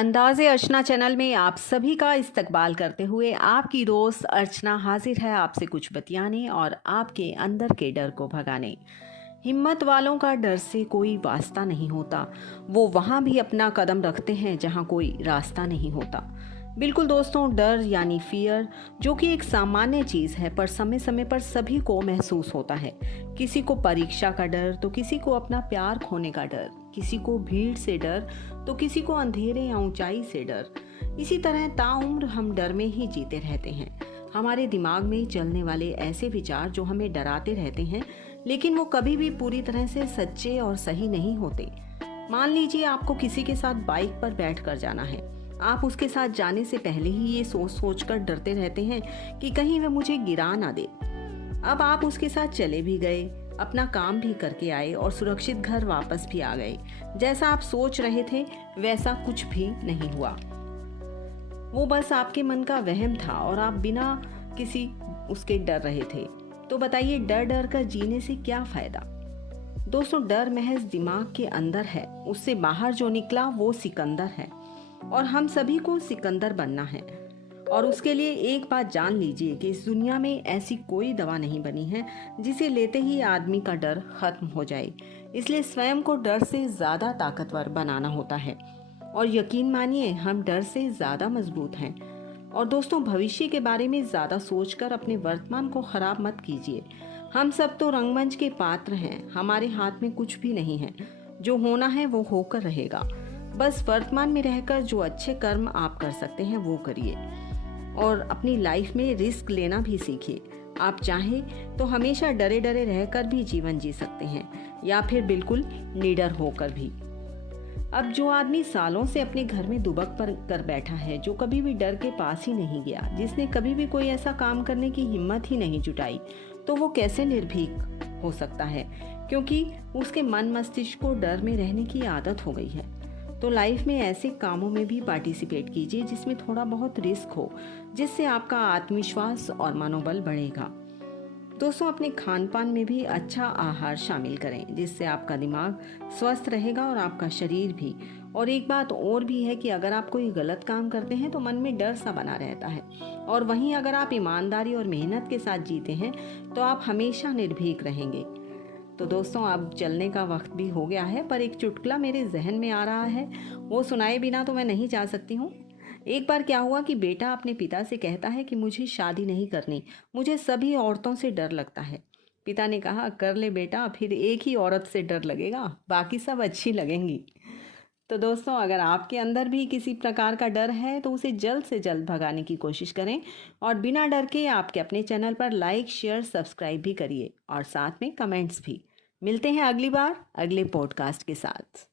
अंदाज़े अर्चना channel में आप सभी का इस्तकबाल करते हुए आपकी दोस्त अर्चना हाजिर है आपसे कुछ बतियाने और आपके अंदर के डर को भगाने। हिम्मत वालों का डर से कोई वास्ता नहीं होता, वो वहाँ भी अपना कदम रखते हैं जहाँ कोई रास्ता नहीं होता। बिल्कुल दोस्तों, डर यानी फियर, जो कि एक सामान्य चीज़ है पर समय समय पर सभी को महसूस होता है। किसी को परीक्षा का डर, तो किसी को अपना प्यार खोने का डर, किसी को भीड़ से डर, तो किसी को अंधेरे या ऊंचाई से डर। इसी तरह ताउम्र हम डर में ही जीते रहते हैं। हमारे दिमाग में चलने वाले ऐसे विचार जो हमें डराते रहते हैं, लेकिन वो कभी भी पूरी तरह से सच्चे और सही नहीं होते। मान लीजिए आपको किसी के साथ बाइक पर बैठ कर जाना है। आप उसके साथ जाने से पहले ही ये सोच सोच कर डरते रहते हैं कि कहीं वह मुझे गिरा ना दे। अब आप उसके साथ चले भी गए, अपना काम भी करके आए और सुरक्षित घर वापस भी आ गए। जैसा आप सोच रहे थे वैसा कुछ भी नहीं हुआ। वो बस आपके मन का वहम था और आप बिना किसी उसके डर रहे थे। तो बताइए, डर डर कर जीने से क्या फायदा। दोस्तों, डर महज दिमाग के अंदर है, उससे बाहर जो निकला वो सिकंदर है और हम सभी को सिकंदर बनना है। और उसके लिए एक बात जान लीजिए कि इस दुनिया में ऐसी कोई दवा नहीं बनी है जिसे लेते ही आदमी का डर खत्म हो जाए। इसलिए स्वयं को डर से ज़्यादा ताकतवर बनाना होता है और यकीन मानिए, हम डर से ज़्यादा मजबूत हैं। और दोस्तों, भविष्य के बारे में ज़्यादा सोचकर अपने वर्तमान को ख़राब मत कीजिए। हम सब तो रंगमंच के पात्र हैं, हमारे हाथ में कुछ भी नहीं है। जो होना है वो होकर रहेगा। बस वर्तमान में रहकर जो अच्छे कर्म आप कर सकते हैं वो करिए और अपनी लाइफ में रिस्क लेना भी सीखिए। आप चाहें तो हमेशा डरे डरे रहकर भी जीवन जी सकते हैं या फिर बिल्कुल निडर होकर भी। अब जो आदमी सालों से अपने घर में दुबक पर कर बैठा है, जो कभी भी डर के पास ही नहीं गया, जिसने कभी भी कोई ऐसा काम करने की हिम्मत ही नहीं जुटाई, तो वो कैसे निर्भीक हो सकता है? क्योंकि उसके मन मस्तिष्क को डर में रहने की आदत हो गई है। तो लाइफ में ऐसे कामों में भी पार्टिसिपेट कीजिए जिसमें थोड़ा बहुत रिस्क हो, जिससे आपका आत्मविश्वास और मनोबल बढ़ेगा। दोस्तों, अपने खान पान में भी अच्छा आहार शामिल करें, जिससे आपका दिमाग स्वस्थ रहेगा और आपका शरीर भी। और एक बात और भी है कि अगर आप कोई गलत काम करते हैं तो मन में डर सा बना रहता है, और वहीं अगर आप ईमानदारी और मेहनत के साथ जीते हैं तो आप हमेशा निर्भीक रहेंगे। तो दोस्तों, अब चलने का वक्त भी हो गया है, पर एक चुटकुला मेरे जहन में आ रहा है, वो सुनाए बिना तो मैं नहीं जा सकती हूँ। एक बार क्या हुआ कि बेटा अपने पिता से कहता है कि मुझे शादी नहीं करनी, मुझे सभी औरतों से डर लगता है। पिता ने कहा, कर ले बेटा, फिर एक ही औरत से डर लगेगा, बाकी सब अच्छी लगेंगी। तो दोस्तों, अगर आपके अंदर भी किसी प्रकार का डर है तो उसे जल्द से जल्द भगाने की कोशिश करें और बिना डर के आपके अपने चैनल पर लाइक, शेयर, सब्सक्राइब भी करिए और साथ में कमेंट्स भी। मिलते हैं अगली बार अगले पॉडकास्ट के साथ।